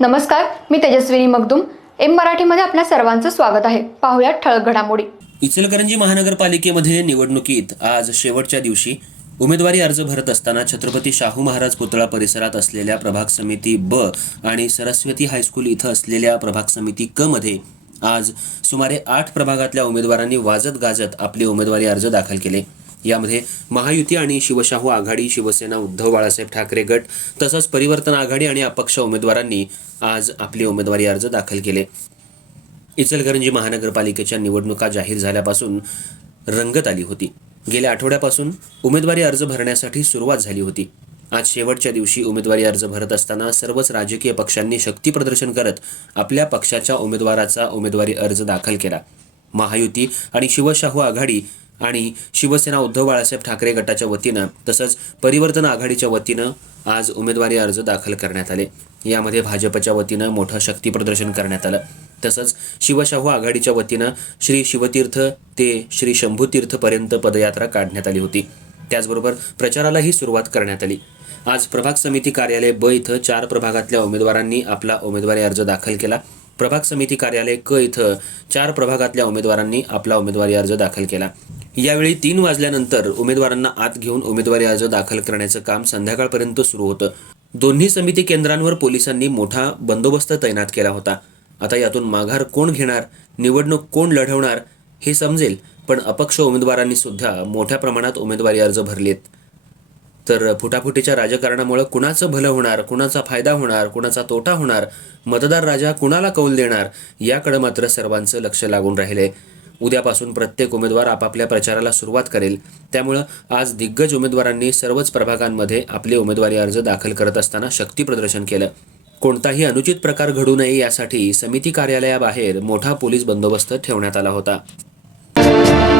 नमस्कार मी तेजस्विनी मगदुम. एम मराठीमध्ये आपल्या सर्वांचं स्वागत आहे. पाहुयात ठळक घडामोडी. इचलकरंजी महानगरपालिकेमध्ये निवडणुकीत आज शेवटच्या दिवशी उमेदवारी अर्ज भरत असताना छत्रपती शाहू महाराज पुतळा परिसरात असलेल्या प्रभाग समिती ब आणि सरस्वती हायस्कूल इथं असलेल्या प्रभाग समिती क मध्ये आज सुमारे आठ प्रभागातल्या उमेदवारांनी वाजत गाजत आपले उमेदवारी अर्ज दाखल केले. यामध्ये महायुती आणि शिवशाहू आघाडी शिवसेना उद्धव बाळासाहेब ठाकरे गट तसंच परिवर्तन आघाडी आणि अपक्ष उमेदवारांनी आज आपले उमेदवारी अर्ज दाखल केले. इचलकरंजी महानगरपालिकेच्या निवडणुका जाहीर झाल्यापासून रंगत आली होती. गेल्या आठवड्यापासून उमेदवारी अर्ज भरण्यासाठी सुरुवात झाली होती. आज शेवटच्या दिवशी उमेदवारी अर्ज भरत असताना सर्वच राजकीय पक्षांनी शक्ती प्रदर्शन करत आपल्या पक्षाच्या उमेदवाराचा उमेदवारी अर्ज दाखल केला. महायुती आणि शिवशाहू आघाडी आणि शिवसेना उद्धव बाळासाहेब ठाकरे गटाच्या वतीनं तसंच परिवर्तन आघाडीच्या वतीनं आज उमेदवारी अर्ज दाखल करण्यात आले. यामध्ये भाजपच्या वतीनं मोठं शक्तीप्रदर्शन करण्यात आलं. तसंच शिवशाहू आघाडीच्या वतीनं श्री शिवतीर्थ ते श्री शंभूतीर्थपर्यंत पदयात्रा काढण्यात आली होती. त्याचबरोबर प्रचारालाही सुरुवात करण्यात आली. आज प्रभाग समिती कार्यालय ब इथं चार प्रभागातल्या उमेदवारांनी आपला उमेदवारी अर्ज दाखल केला. प्रभाग समिती कार्यालय क इथं चार प्रभागातल्या उमेदवारांनी आपला उमेदवारी अर्ज दाखल केला. यावेळी तीन वाजल्यानंतर उमेदवारांना आत घेऊन उमेदवारी अर्ज दाखल करण्याचं काम संध्याकाळपर्यंत सुरू होतं. दोन्ही समिती केंद्रांवर पोलिसांनी मोठा बंदोबस्त तैनात केला होता. आता यातून माघार कोण घेणार निवडणूक कोण लढवणार हे समजेल पण अपक्ष उमेदवारांनी सुद्धा मोठ्या प्रमाणात उमेदवारी अर्ज भरलेत. तर फुटाफुटीच्या राजकारणामुळे कुणाचं भलं होणार कुणाचा फायदा होणार कुणाचा तोटा होणार मतदार राजा कुणाला कौल देणार याकडे मात्र सर्वांचं लक्ष लागून राहिले उद्यापासून प्रत्येक उमेदवार आपापल्या प्रचाराला सुरुवात करेल. त्यामुळं आज दिग्गज उमेदवारांनी सर्वच प्रभागांमध्ये आपले उमेदवारी अर्ज दाखल करत असताना शक्ती प्रदर्शन केलं. कोणताही अनुचित प्रकार घडू नये यासाठी समिती कार्यालयाबाहेर मोठा पोलीस बंदोबस्त ठेवण्यात आला होता.